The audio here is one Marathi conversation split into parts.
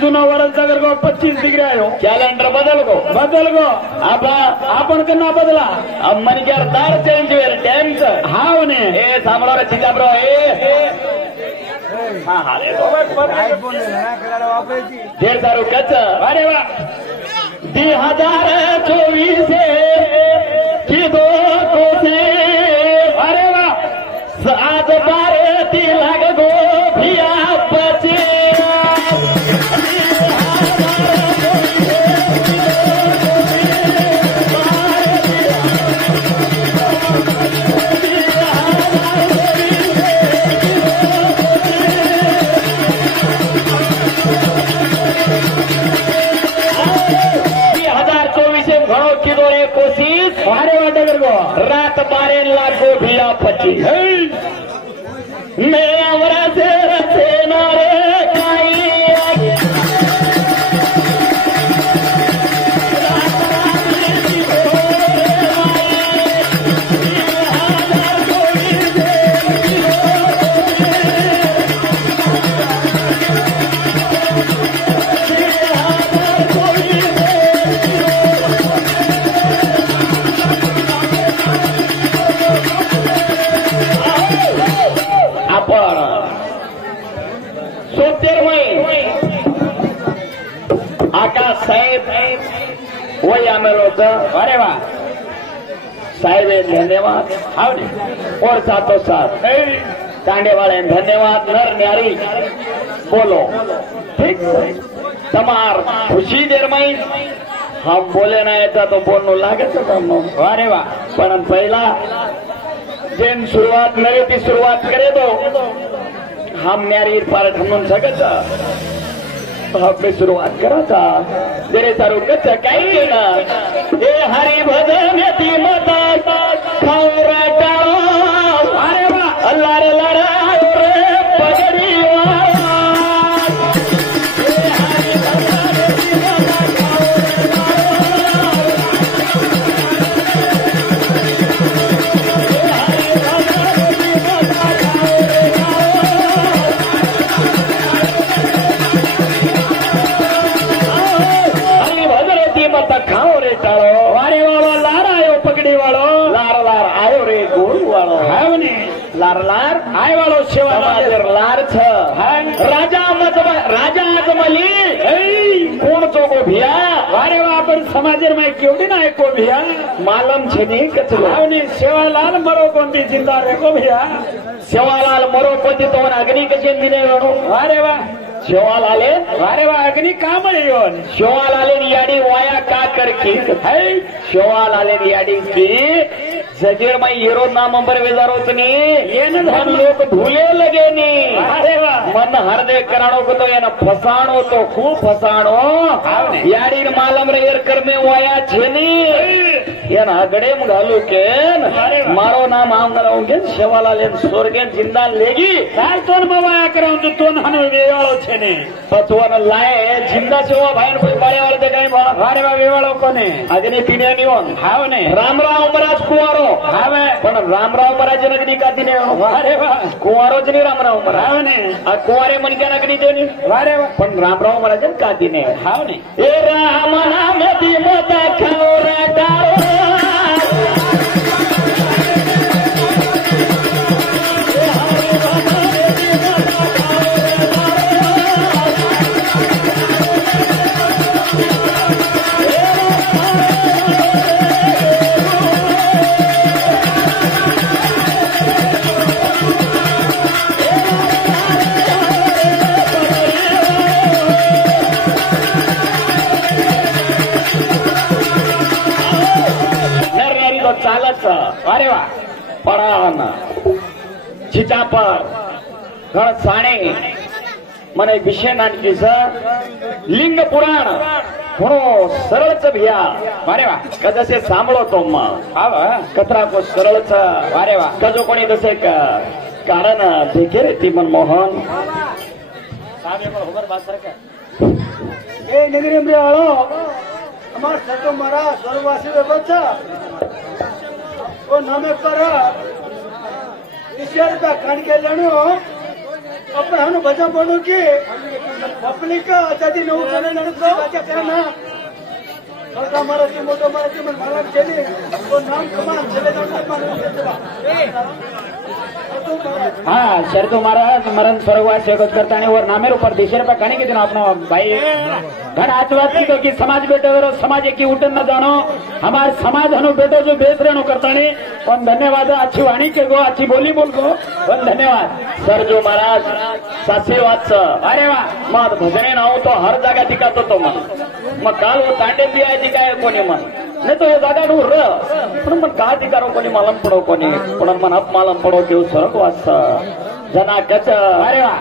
जुना वर्ष अगर को 25 डिग्री आयो कैलेंडर बदल गो आपण कना बदला अब मन के दार चेंज हुए टाइम से हाव ने ए सांभळो रे चिता ब्रो हाँ हाँ ढेर सारू कच अरे वाह 2024 की दो कोसे अरे वाह आज 12 लाख गो भिया बचे रात 12 लाख गो भिया 25 मेरा वरसे रसे नारे साहेब वही आम्हाला होतं अरे वा साहेब धन्यवाद हावने और साथों साथ कांडे वाले धन्यवाद नर न्यारी बोलो ठीक तमार खुशी देरमाइन हम बोले ना येता तो बोलनो लागत होता अरे वा पण पहिला जेन सुरुवात नरे ती सुरुवात करे तो हम न्यारी पार्ट म्हणून सकत आपने शुरुआत करा था तेरे सारू कच्चा काही केला हे हरी भजन ती मता खाऊरा टाळो अरे वा अल्लाह रे लढायो रे पगडी खाओ रे टाळो वारे वाळो लार आयो पगडी वाळो लार लार आयो रे गोल वाळो हावने लार लार आय वाळो सेवा लार छ राजा आजमली कोण तो गो भिया वारे वा आपण समाजेर में केवडी ना एको भिया मालम छेनी कचलो हावने सेवालाल मरो कोणती जिंदा रे को भिया सेवालाल मरो कोणती तो अग्नि कशे दिने वाळो वारे वा शिवालाले वारे वा अग्नि काम येऊन शिवालाले याडी वाया का करकी है शिवालाले याडी की जगीर में येरो नाम पर वेजारो तनी येन धन लोग भूले लगे नी अरे वा मन हरदे कराणो को तो येना फसाणो तो खूब फसाणो याडी मालम रे एर कर में वाया छेनी येना गडे में घालू केन मारो नाम आमना होंगे शिवालाले स्वर्गे जिंदा लेगी काल तोन मवाया कराऊं तो तोन हन वेवाळो छेने पतवन लाए जिंदा सेवा भाईन कोई बारे वाले दे गए वारे वा वेवाळो कोने अग्नि तिने निवन हावने रामराव महाराज कुवारो हावे पण रामराव महाराज नगनी का तिने वारे वा कुवारो जनी रामराव महाराज हावने आ कुवारे मन के नगनी देनी वारे वा पण रामराव महाराज का तिने हावने ए राम नाम दी मता खाओ रे डारो अरे वा परान चितापर घण साणे મને વિષય નાટકી છે લિંગ પુરાણ ઘણો સરળ છે ભૈયા વારે વાહ કદાસે સાંભળો તો હા કથરા કો સરળ છે વારે વાહ કજો કોણી દસે કારણ દેખે રે તી મનમોહન સામે પર ખબર બાત સરકે એ નગરી અમરે વાળો અમાર સતો મારા સ્વર્ગવાસી બચ્ચા ओ नमे पर ईश्वर का कण के लणो આપણે આનું ભજન બોલું કે પબ્લિક આઝાદી નવું ચાલે નડતો વાંચે ત્યાં ના સરકાર મારાથી મોટો મારાથી મને મારા છે ને તો નામ કમાન છેલ્લે हाँ सर तुम्हारा मरण स्वर्गवास जगत करता और नामेर ऊपर 200 रुपये कहीं के दिन अपना भाई घर आज बात की तो कि समाज बेटे समाज की उठन न जानो हमारे समाज हनु बेटो जो बेच रहे करता नहीं और धन्यवाद अच्छी वाणी के गो अच्छी बोली बोल गो और धन्यवाद सर जो महाराज सातशे वाच अरे वाह मग भजने ना हो तो हर जागा दिखातो तो मग काल वो तांडे दिया दिखाय कोणी मग नहीं तो ये जागा नू पण मन का दिकारो कोणी मालम पडो कोणी पण मन अप मालम पडो के सरक वाच जना कच अरे वाह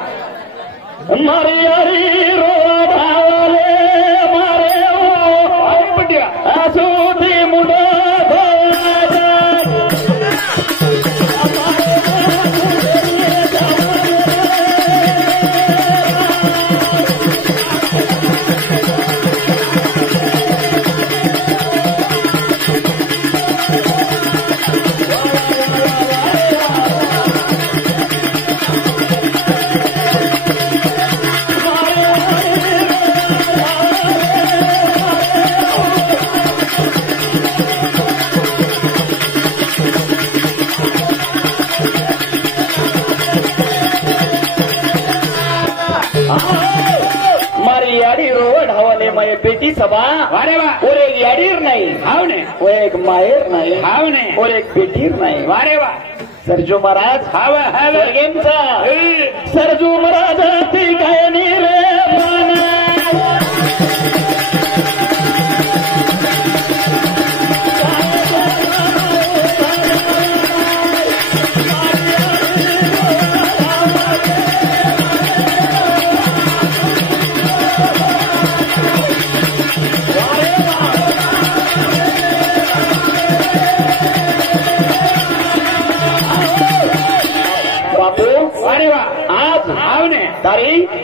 मारी हरी रोडावले मारे ओ पटिया आसुदी मुंडो मारी याडी रोड हवाले माये बेटी सभा अरे वाह और एक याडीर नाही हावने वो एक माहेर नाही हावने और एक बेटीर नाही अरे वाह सरजू महाराज हाव हाव गेमचा सरजू महाराज ती काय नी रे माना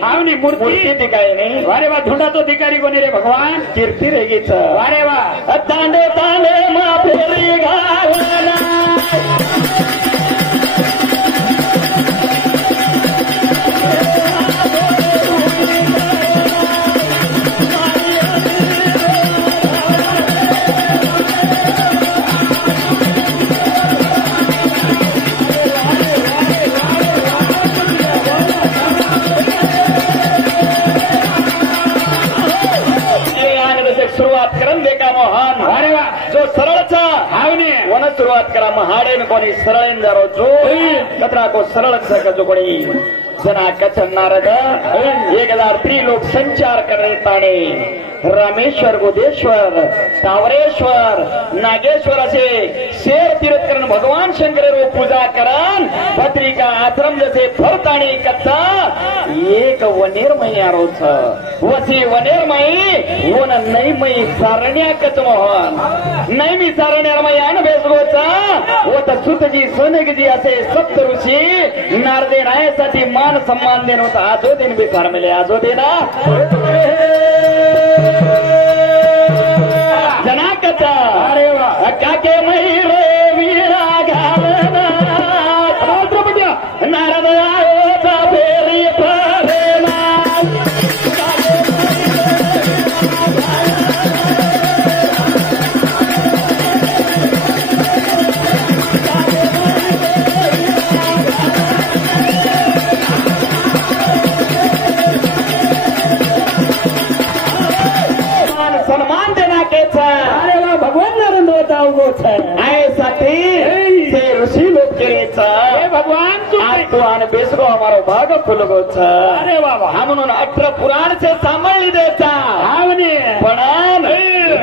आवनी मूर्ति दिखाई नहीं वारे वाह ढूंढा तो धिकारी कोणी रे भगवान कीर्ती रेगीच वारे वाह तांडे तांडे मा फेरी घालना जो सरळचा हावने वन सुरुवात करा महाडेन कोणी सरळेन जारो जो कतरा को सरळ जो कोणी जना कचन नारद 1003 लोक संचार करे ताणे रामेश्वर गोदेश्वर तावरेश्वर नागेश्वर असे शेर तीर्थ करण भगवान शंकर रो पूजा करन भद्रिका आश्रम जसे फरताणी कथा एक वनेरमय आरोच वसी वनेरमय वन नैमय सारण्या कच मोहन नैमी सारण्यारमयान बेसगोचा व सुतजी सोनगजी असे सप्त ऋषी नारदे रायासाठी मान सम्मान देन होता आजो दिन बेकार मिले आजो देना जना कथा अरे वाह काके महिरे वीरा घालना नारद आयो ता फेरी फरेना सम्मान देना के अरे वाह भगवान नारायण साठी से ऋषि लोग के भगवान तो आने बेसगो हमारो भाग फुलगो अरे वाह हम उन्होंने 18 पुराण से सांभाळली देता हावने पण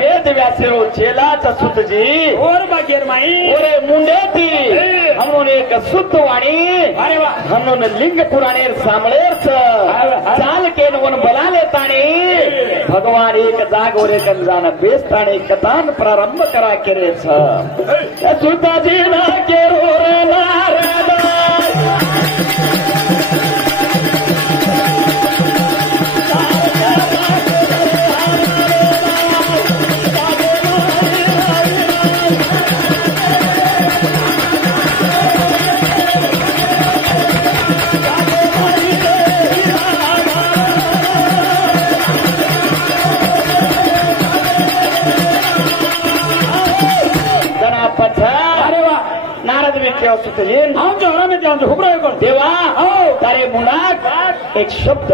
वेद व्यासेरो चेला सुत जी और बागेर माई ओरे मुंडे थी हम उन्होंने एक शुद्ध वाणी अरे वाह हम उन्होंने लिंग पुराणे सांभळेर चाल के वन बला लेताणी भगवान एक जाग और एक जान बेस्ताणी कथान प्रारंभ करा केरे सुताजी ना केरो रे नारद કેવો છે જીન આવજો રમે ત્યાં હુબરાય કોણ દેવા તારે મુનાક એક શબ્દ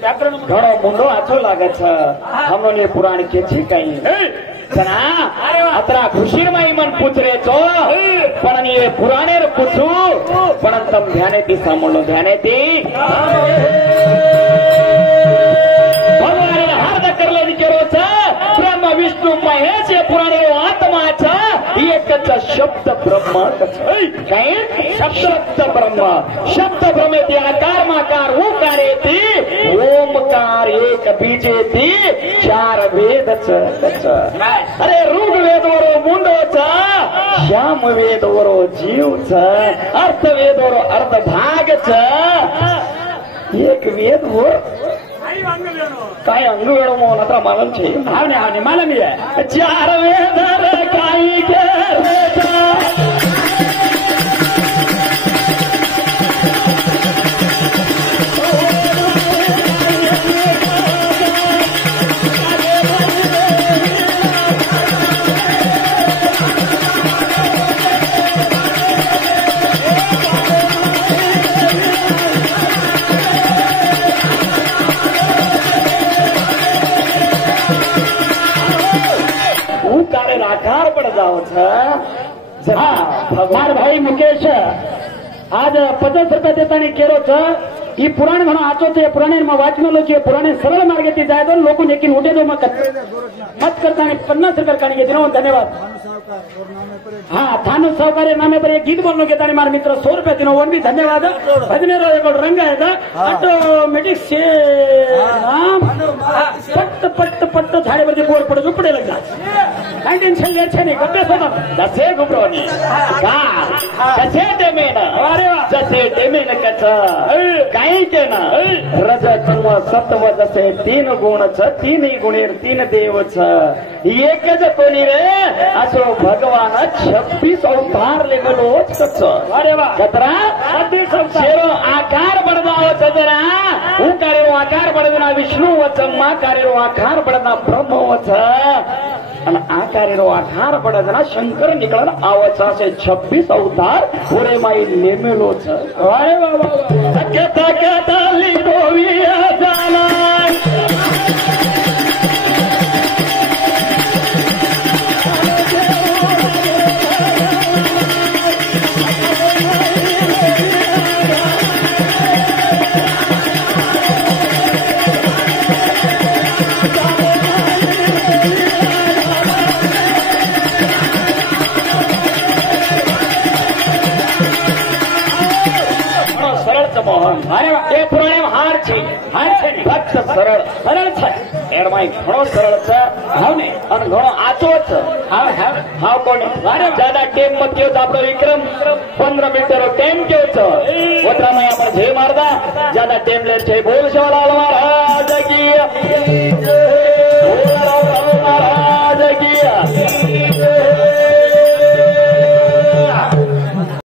વ્યાકરણ ઘણો મુંડો આછો લાગે છે હમણે પુરાણ કે છે કઈ કના અતરા ખુશીરમાં ઈમન પૂછરે છો પણ એ પુરાણે પૂછું પણ તમ ધ્યાનેથી સાંભળો ધ્યાનેથી ભગવાન હાર્દ કરલે વિચારો છે બ્રહ્મ વિષ્ણુ મહેશ એ પુરાણે આત્મા છે એક જ શબ્દ બ્રહ્મ છે કઈ શબ્દ બ્રહ્મ શબ્દ બ્રહ્મે તે આકારમાં ઉકારેથી ઓમકાર એક બીજેથી ચાર વેદ છે અરે ઋગ્વેદ વરો મુંડો છે શ્યામ વેદ વરો જીવ છે અર્થ વેદ વરો અર્ધ ભાગ છે એક વેદ વરો काय अंग वेळो मोहन आता मालम छे આવને આવને માલમ હે चार वेद रे काई के आकार पड़ जाओ छे માર ભાઈ મુકેશ આજ 50 રૂપિયા દેતાની કેરો છે ઈ પુરાણ ઘણો આચો છે પુરાણમાં વાંચમેલો છે પુરાણે સરળ માર્ગેથી જાય તો લોકો નેકીન ઉડે તો મત કરતા 50 રૂપિયા કાઢી ગયો ધન્યવાદ हाँ थानु सहकारी नामे पर एक गीत बोलने के तानी मार मित्र 100 रुपया दिनो वन भी धन्यवाद भजने रो एक रंगा है ऑटोमेटिक से नाम पट्ट पट्ट पट्ट थाड़े पर बोर पड़ उपड़े लग जा 19 छे नहीं कबे सोता दसे गुबरोनी का कसे डेमेन अरे वाह जसे डेमेन कछ काई के ना रज तत्व सत्व जसे तीन गुण छ तीन गुणेर तीन देव छ एक ज कोणी रे असो भगवान 26 अवतार लेगलो छ अरे वाह कतरा 26 अवतार शेरो आकार बदलाव छ जरा હું કાર્યો આકાર બદલના વિષ્ણુ વચમાં કાર્યો આકાર બદલના બ્રહ્મ વચ અને આ કાર્યનો આકાર બદલના શંકર નીકળન આવછા છે 26 અવતાર ઓરે માઈ લેમેલો છે अरे वाह वाह કેતા કેતા લીધો વિયા જાના મોહન અરે એ પુરાણે હાર છે ફક્ત સરળ સરળ છે એમાં ઘણો સરળ છે હાવને અને ઘણો આચો છે હાવ કોને જ્યાદા ટેમ મત કેવો આપણો વિક્રમ 15 મિનિટનો ટેમ કેવો છે વતરામાં આપણે જય મારદા જ્યાદા ટેમ લે છે બોલ શોળા મહારાજ કી